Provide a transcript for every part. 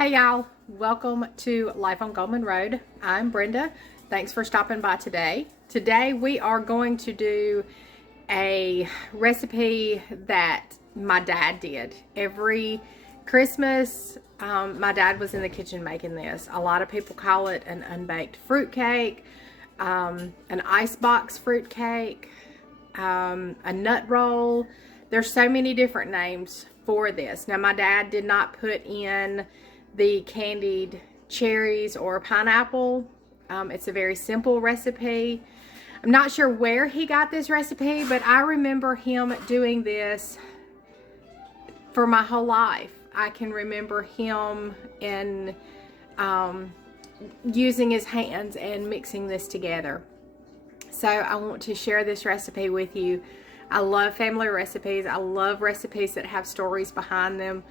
Hey y'all, welcome to Life on Goldman Road. I'm Brenda. Thanks for stopping by today. Today we are going to do a recipe that my dad did. Every Christmas, my dad was in the kitchen making this. A lot of people call it an unbaked fruit cake, an icebox fruit cake, a nut roll. There's so many different names for this. Now my dad did not put in the candied cherries or pineapple. It's a very simple recipe. I'm not sure where he got this recipe, but I remember him doing this for my whole life. I can remember him in using his hands and mixing this together. So I want to share this recipe with you. I love family recipes. I love recipes that have stories behind them.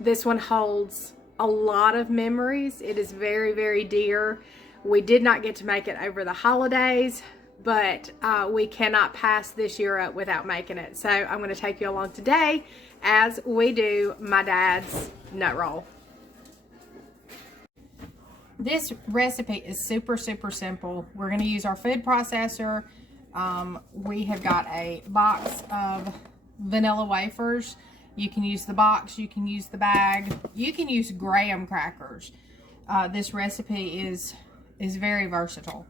This one holds a lot of memories. It is very, very dear. We did not get to make it over the holidays, but we cannot pass this year up without making it. So I'm going to take you along today as we do my dad's nut roll. This recipe is super, super simple. We're going to use our food processor. We have got a box of vanilla wafers. You can use the box, you can use the bag, you can use graham crackers. This recipe is very versatile.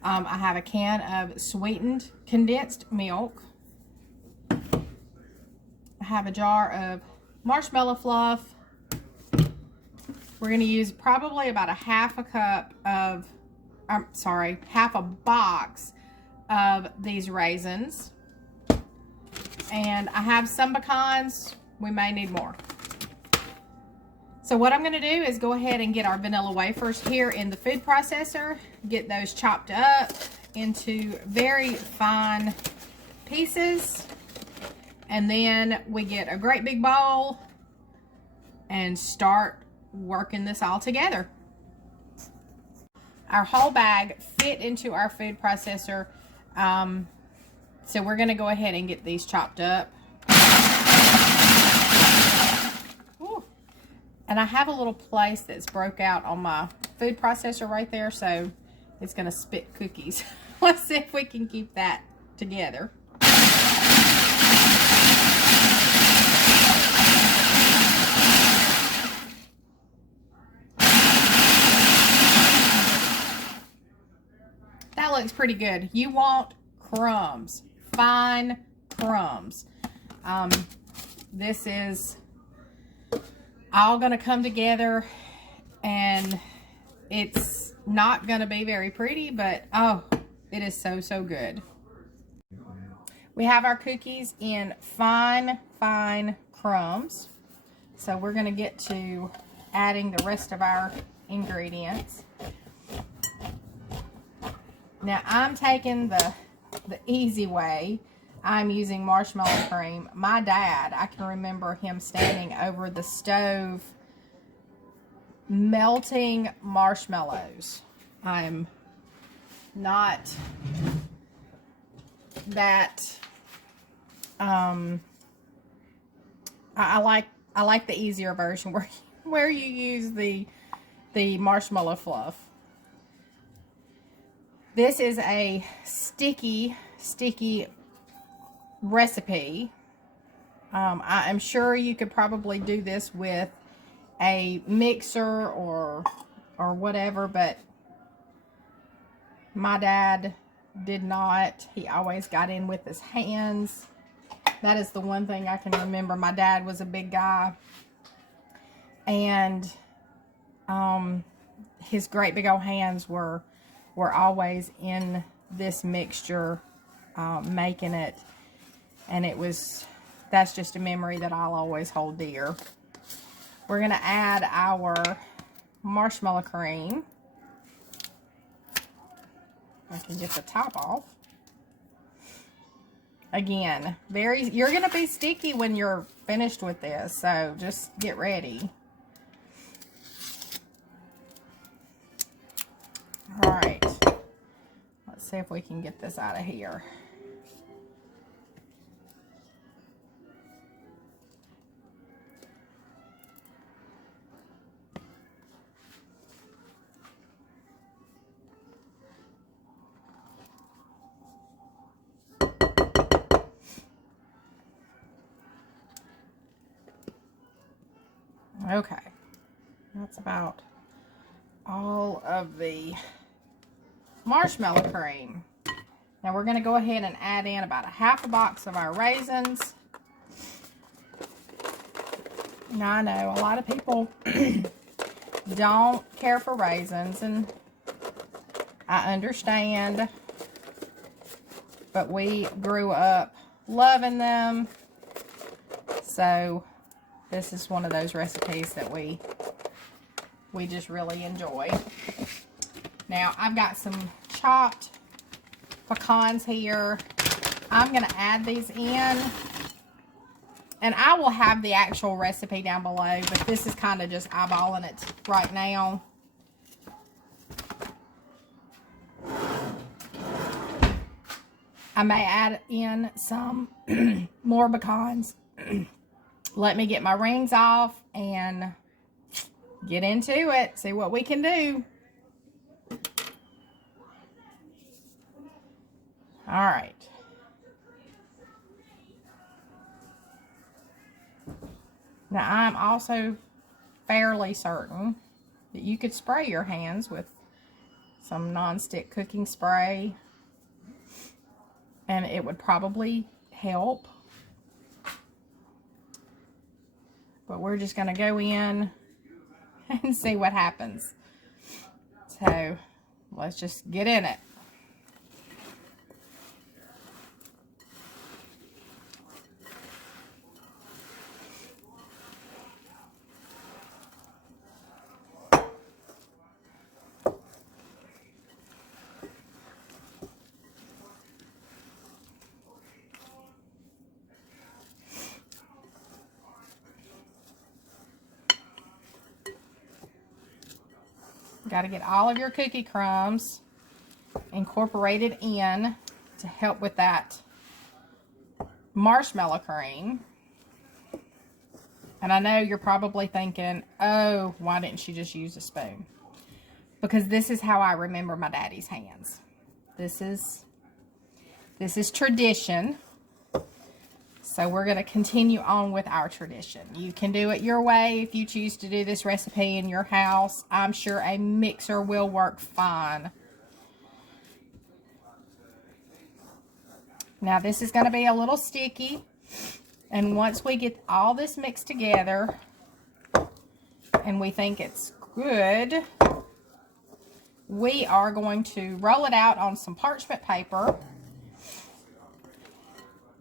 I have a can of sweetened condensed milk. I have a jar of marshmallow fluff. We're going to use probably about half a box of these raisins. And I have some pecans. We may need more. So what I'm going to do is go ahead and get our vanilla wafers here in the food processor, get those chopped up into very fine pieces, and then we get a great big bowl and start working this all together. Our whole bag fit into our food processor. So we're going to go ahead and get these chopped up. Ooh. And I have a little place that's broke out on my food processor right there, so it's going to spit cookies. Let's see if we can keep that together. That looks pretty good. You want crumbs. Fine crumbs. This is all going to come together, and it's not going to be very pretty, but oh, it is so, so good. We have our cookies in fine crumbs. So we're going to get to adding the rest of our ingredients. Now I'm taking the easy way. I'm using marshmallow cream. My dad, I can remember him standing over the stove melting marshmallows. I'm not that I like the easier version where you use the marshmallow fluff. This is a sticky recipe. I am sure you could probably do this with a mixer or whatever, but my dad did not. He always got in with his hands. That is the one thing I can remember. My dad was a big guy, and his great big old hands were always in this mixture, making it, and that's just a memory that I'll always hold dear. We're going to add our marshmallow cream. I can get the top off. Again, you're going to be sticky when you're finished with this, so just get ready. All right. Let's see if we can get this out of here. Okay, that's about all of the marshmallow cream. Now we're going to go ahead and add in about a half a box of our raisins. Now I know a lot of people don't care for raisins, and I understand, but we grew up loving them, so this is one of those recipes that we just really enjoy. Now I've got some chopped pecans here. I'm going to add these in, and I will have the actual recipe down below, but this is kind of just eyeballing it right now. I may add in some more pecans. Let me get my rings off and get into it, see what we can do. All right. Now, I'm also fairly certain that you could spray your hands with some non-stick cooking spray, and it would probably help. But we're just going to go in and see what happens. So, let's just get in it. Got to get all of your cookie crumbs incorporated in to help with that marshmallow cream. And I know you're probably thinking, oh, why didn't she just use a spoon? Because this is how I remember my daddy's hands. This is tradition. So we're going to continue on with our tradition. You can do it your way if you choose to do this recipe in your house. I'm sure a mixer will work fine. Now this is going to be a little sticky. And once we get all this mixed together and we think it's good, we are going to roll it out on some parchment paper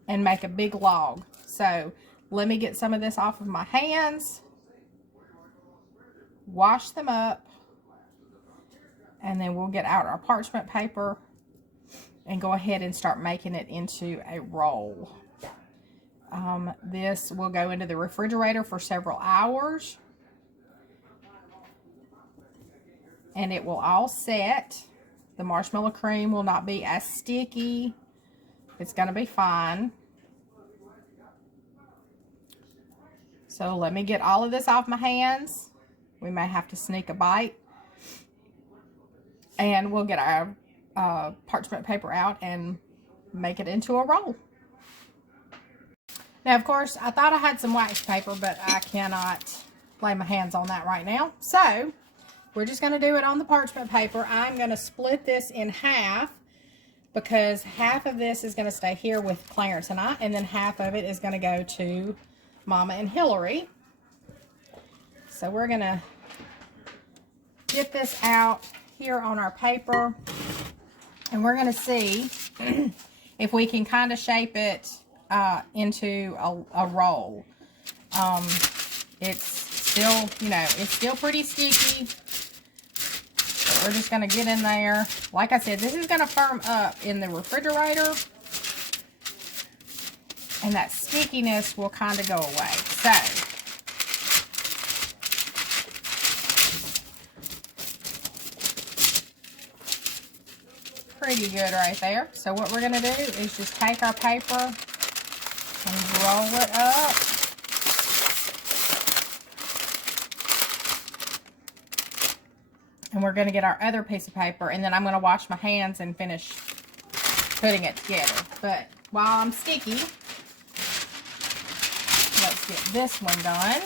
and make a big log. So let me get some of this off of my hands, wash them up, and then we'll get out our parchment paper and go ahead and start making it into a roll. This will go into the refrigerator for several hours, and it will all set. The marshmallow cream will not be as sticky. It's going to be fine. So let me get all of this off my hands. We may have to sneak a bite. And we'll get our parchment paper out and make it into a roll. Now, of course, I thought I had some wax paper, but I cannot lay my hands on that right now. So we're just going to do it on the parchment paper. I'm going to split this in half, because half of this is going to stay here with Clarence and I, and then half of it is going to go to Mama and Hillary. So we're going to get this out here on our paper, and we're going to see if we can kind of shape it into a roll. It's still, it's still pretty sticky. We're just going to get in there. Like I said, this is going to firm up in the refrigerator, and that stickiness will kind of go away. So, pretty good right there. So what we're going to do is just take our paper and roll it up. And we're going to get our other piece of paper, and then I'm going to wash my hands and finish putting it together. But while I'm sticky, let's get this one done.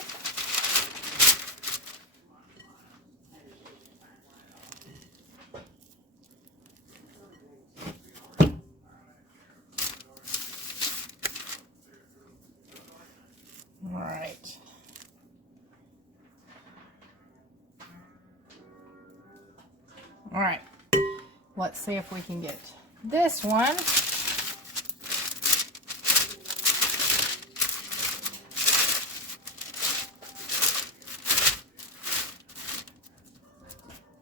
All right, let's see if we can get this one.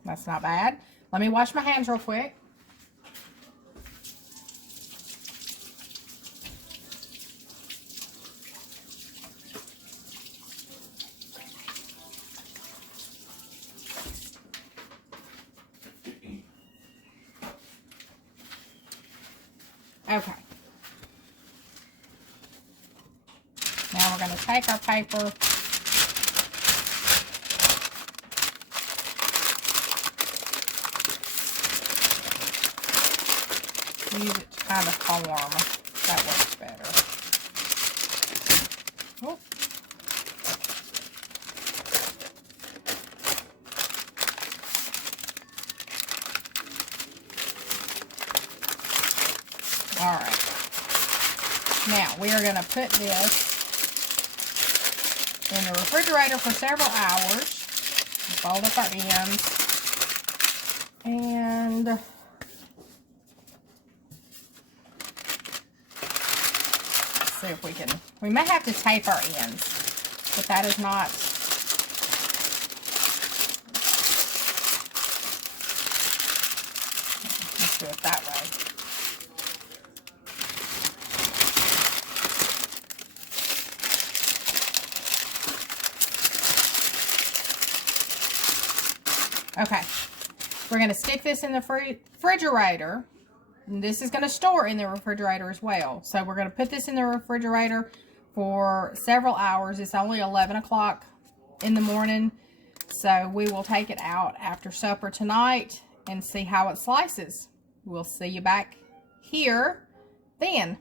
That's not bad. Let me wash my hands real quick. Okay. Now we're going to take our paper use it to kind of form. That works better. Oh. All right. Now we are going to put this in the refrigerator for several hours. Fold up our ends. And see if we may have to tape our ends, but that is not, let's do it that way. Okay, we're going to stick this in the refrigerator. This is going to store in the refrigerator as well. So we're going to put this in the refrigerator for several hours. It's only 11 o'clock in the morning. So we will take it out after supper tonight and see how it slices. We'll see you back here then.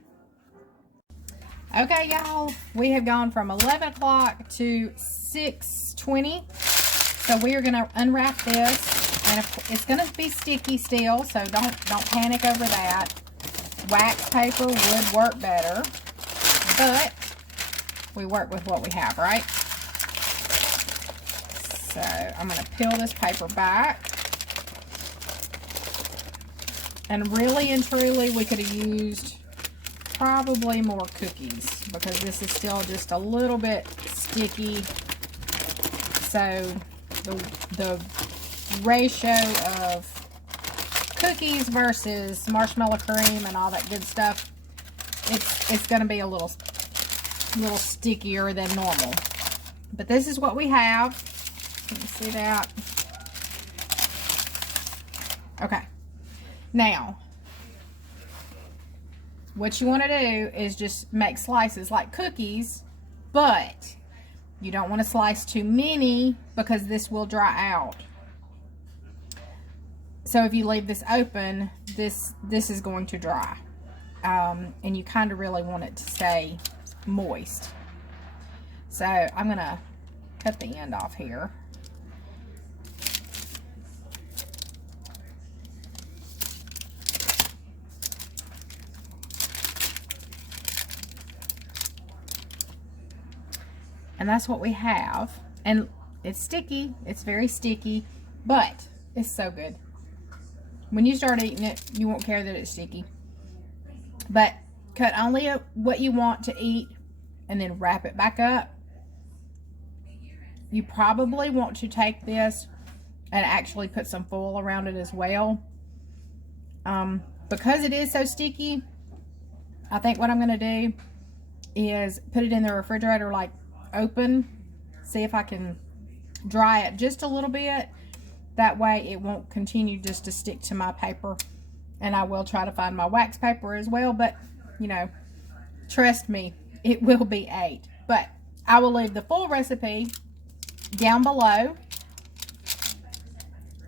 Okay, y'all. We have gone from 11 o'clock to 6:20. So we are going to unwrap this. And it's going to be sticky still, so don't panic over that. Wax paper would work better, but we work with what we have, right? So I'm going to peel this paper back. And really and truly, we could have used probably more cookies because this is still just a little bit sticky. So the ratio of cookies versus marshmallow cream and all that good stuff, it's going to be a little stickier than normal. But this is what we have. You can see that. Okay. Now, what you want to do is just make slices like cookies, but you don't want to slice too many because this will dry out. So if you leave this open, this is going to dry. And you kind of really want it to stay moist. So I'm going to cut the end off here. And that's what we have. And it's sticky. It's very sticky, but it's so good. When you start eating it, you won't care that it's sticky. But cut only what you want to eat and then wrap it back up. You probably want to take this and actually put some foil around it as well. Because it is so sticky, I think what I'm going to do is put it in the refrigerator like open. See if I can dry it just a little bit. That way it won't continue just to stick to my paper. And I will try to find my wax paper as well. But, you know, trust me, it will be ate. But I will leave the full recipe down below.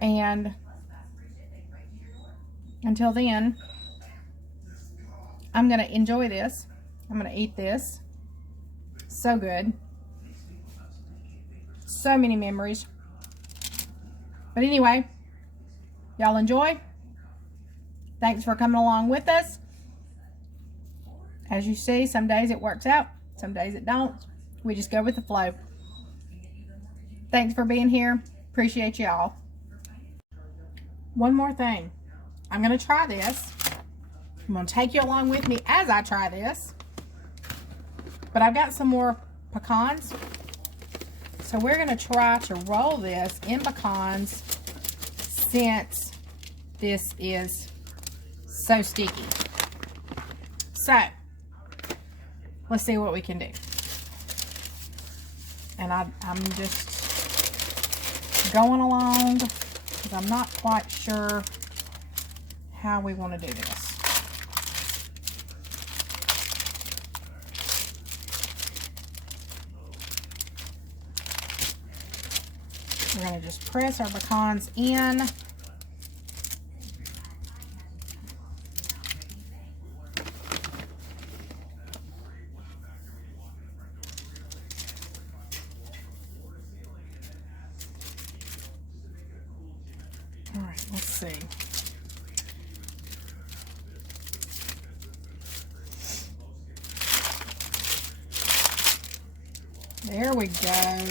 And until then, I'm going to enjoy this. I'm going to eat this. So good. So many memories. But anyway, y'all enjoy. Thanks for coming along with us. As you see, some days it works out, some days it don't. We just go with the flow. Thanks for being here. Appreciate y'all. one more thing. I'm going to try this. I'm going to take you along with me as I try this. But I've got some more pecans. So we're going to try to roll this in pecans since this is so sticky. So, let's see what we can do. And I'm just going along because I'm not quite sure how we want to do this. We're going to just press our pecans in. All right, let's see. There we go.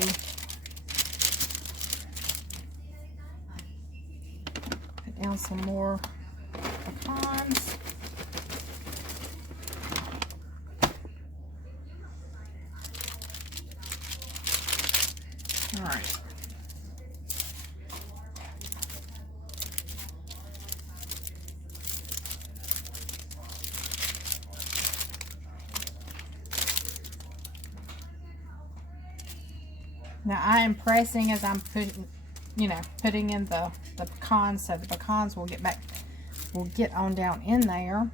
Put down some more pecans. All right. Now I am pressing as I'm putting in the pecans, so the pecans will get on down in there.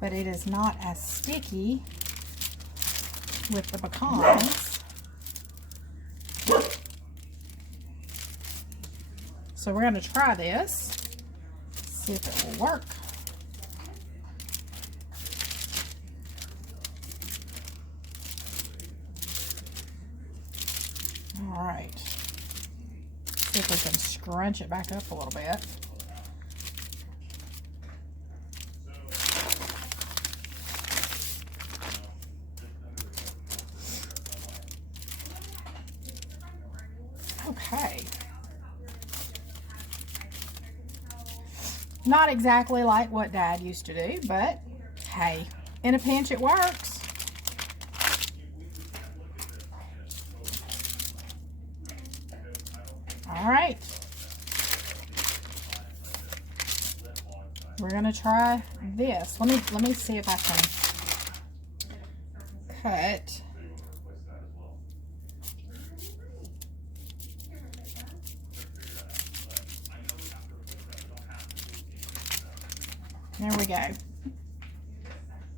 But it is not as sticky with the pecans. So we're going to try this, see if it will work. All right, see if we can scrunch it back up a little bit. Okay. Not exactly like what Dad used to do, but hey, in a pinch it works. All right, we're gonna try this. Let me see if I can cut. There we go.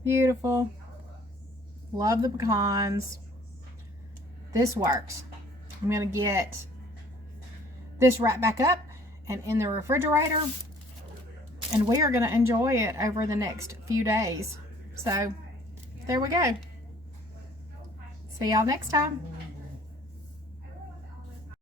Beautiful. Love the pecans. This works. I'm gonna get this right back up and in the refrigerator, and we are going to enjoy it over the next few days. So there we go. See y'all next time.